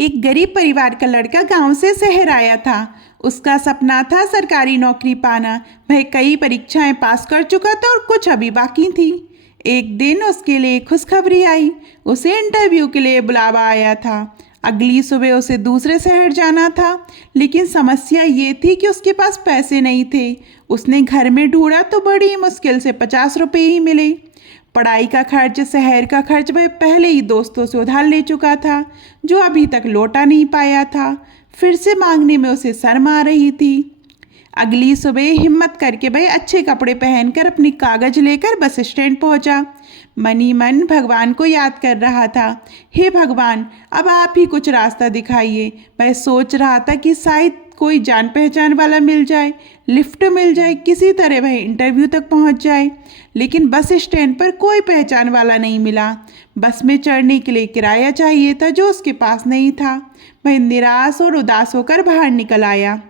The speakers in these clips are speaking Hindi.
एक गरीब परिवार का लड़का गांव से शहर आया था। उसका सपना था सरकारी नौकरी पाना। वह कई परीक्षाएं पास कर चुका था और कुछ अभी बाकी थी। एक दिन उसके लिए खुशखबरी आई। उसे इंटरव्यू के लिए बुलावा आया था। अगली सुबह उसे दूसरे शहर जाना था, लेकिन समस्या ये थी कि उसके पास पैसे नहीं थे। उसने घर में ढूंढा तो बड़ी मुश्किल से 50 रुपये ही मिले। पढ़ाई का खर्च, शहर का खर्च वह पहले ही दोस्तों से उधार ले चुका था, जो अभी तक लौटा नहीं पाया था। फिर से मांगने में उसे शर्म आ रही थी। अगली सुबह हिम्मत करके वह अच्छे कपड़े पहनकर अपनी कागज लेकर बस स्टैंड पहुंचा। मन ही मन भगवान को याद कर रहा था। हे भगवान, अब आप ही कुछ रास्ता दिखाइए। वह सोच रहा था कि शायद कोई जान पहचान वाला मिल जाए, लिफ्ट मिल जाए, किसी तरह वह इंटरव्यू तक पहुंच जाए। लेकिन बस स्टैंड पर कोई पहचान वाला नहीं मिला। बस में चढ़ने के लिए किराया चाहिए था, जो उसके पास नहीं था। वह निराश और उदास होकर बाहर निकल आया।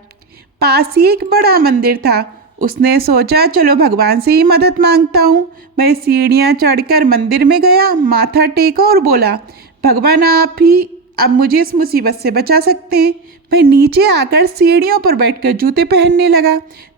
पास ही एक बड़ा मंदिर था। उसने सोचा, चलो भगवान से ही मदद मांगता हूँ। वह सीढ़ियाँ चढ़कर मंदिर में गया, माथा टेका और बोला, भगवान आप ही अब मुझे इस मुसीबत से बचा सकते हैं। वह नीचे आकर सीढ़ियों पर बैठकर जूते पहनने लगा।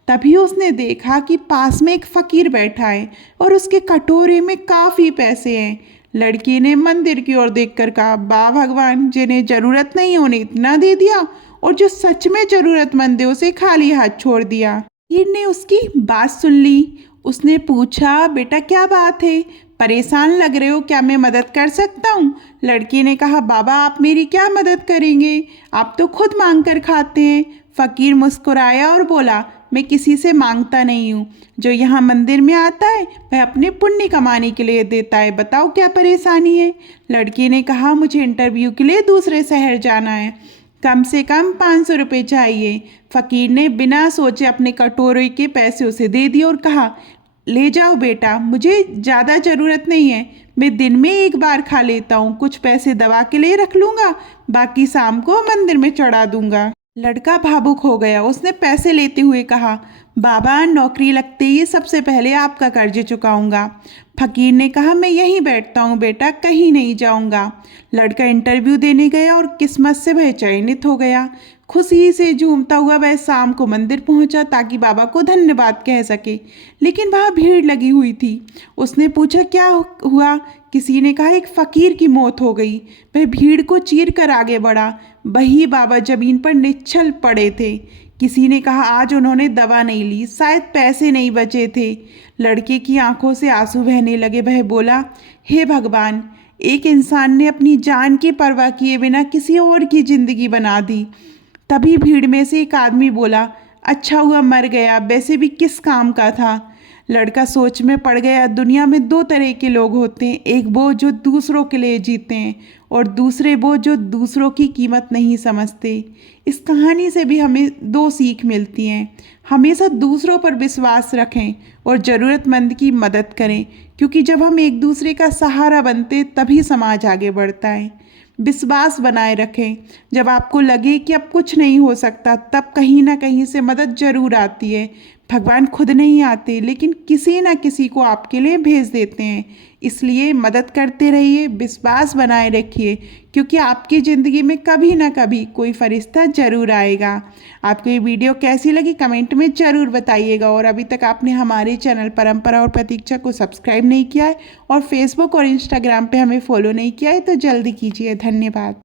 तभी उसने देखा कि पास में एक फकीर बैठा है और उसके कटोरे में काफ़ी पैसे हैं। लड़की ने मंदिर की ओर देखकर कहा, वाह भगवान, जिन्हें ज़रूरत नहीं उन्हें इतना दे दिया, और जो सच में ज़रूरतमंद है उसे खाली हाथ छोड़ दिया। फकीर ने उसकी बात सुन ली। उसने पूछा, बेटा क्या बात है, परेशान लग रहे हो, क्या मैं मदद कर सकता हूँ? लड़की ने कहा, बाबा आप मेरी क्या मदद करेंगे, आप तो खुद मांग कर खाते हैं। फकीर मुस्कुराया और बोला, मैं किसी से मांगता नहीं हूँ। जो यहाँ मंदिर में आता है वह अपने पुण्य कमाने के लिए देता है। बताओ क्या परेशानी है? लड़की ने कहा, मुझे इंटरव्यू के लिए दूसरे शहर जाना है, कम से कम 500 रुपये चाहिए। फकीर ने बिना सोचे अपने कटोरे के पैसे उसे दे दिए और कहा, ले जाओ बेटा, मुझे ज़्यादा ज़रूरत नहीं है, मैं दिन में एक बार खा लेता हूँ। कुछ पैसे दवा के लिए रख लूँगा, बाकी शाम को मंदिर में चढ़ा दूँगा। लड़का भावुक हो गया। उसने पैसे लेते हुए कहा, बाबा नौकरी लगते ही सबसे पहले आपका कर्ज चुकाऊंगा। फकीर ने कहा, मैं यहीं बैठता हूँ बेटा, कहीं नहीं जाऊँगा। लड़का इंटरव्यू देने गया और किस्मत से वह चयनित हो गया। खुशी से झूमता हुआ वह शाम को मंदिर पहुंचा ताकि बाबा को धन्यवाद कह सके, लेकिन वहाँ भीड़ लगी हुई थी। उसने पूछा, क्या हुआ? किसी ने कहा, एक फ़कीर की मौत हो गई। वह भीड़ को चीर कर आगे बढ़ा। वही बाबा जमीन पर निश्चल पड़े थे। किसी ने कहा, आज उन्होंने दवा नहीं ली, शायद पैसे नहीं बचे थे। लड़के की आंखों से आंसू बहने लगे। वह बोला, हे भगवान, एक इंसान ने अपनी जान की परवाह किए बिना किसी और की जिंदगी बना दी। तभी भीड़ में से एक आदमी बोला, अच्छा हुआ मर गया, वैसे भी किस काम का था। लड़का सोच में पड़ गया। दुनिया में दो तरह के लोग होते हैं, एक वो जो दूसरों के लिए जीते हैं और दूसरे वो जो दूसरों की कीमत नहीं समझते। इस कहानी से भी हमें दो सीख मिलती हैं। हमेशा दूसरों पर विश्वास रखें और ज़रूरतमंद की मदद करें, क्योंकि जब हम एक दूसरे का सहारा बनते तभी समाज आगे बढ़ता है। विश्वास बनाए रखें। जब आपको लगे कि अब कुछ नहीं हो सकता, तब कहीं ना कहीं से मदद ज़रूर आती है। भगवान खुद नहीं आते, लेकिन किसी न किसी को आपके लिए भेज देते हैं। इसलिए मदद करते रहिए, विश्वास बनाए रखिए, क्योंकि आपकी ज़िंदगी में कभी ना कभी कोई फरिश्ता ज़रूर आएगा। आपको ये वीडियो कैसी लगी कमेंट में ज़रूर बताइएगा। और अभी तक आपने हमारे चैनल परंपरा और प्रतीक्षा को सब्सक्राइब नहीं किया है और फेसबुक और इंस्टाग्राम पे हमें फॉलो नहीं किया है तो जल्दी कीजिए। धन्यवाद।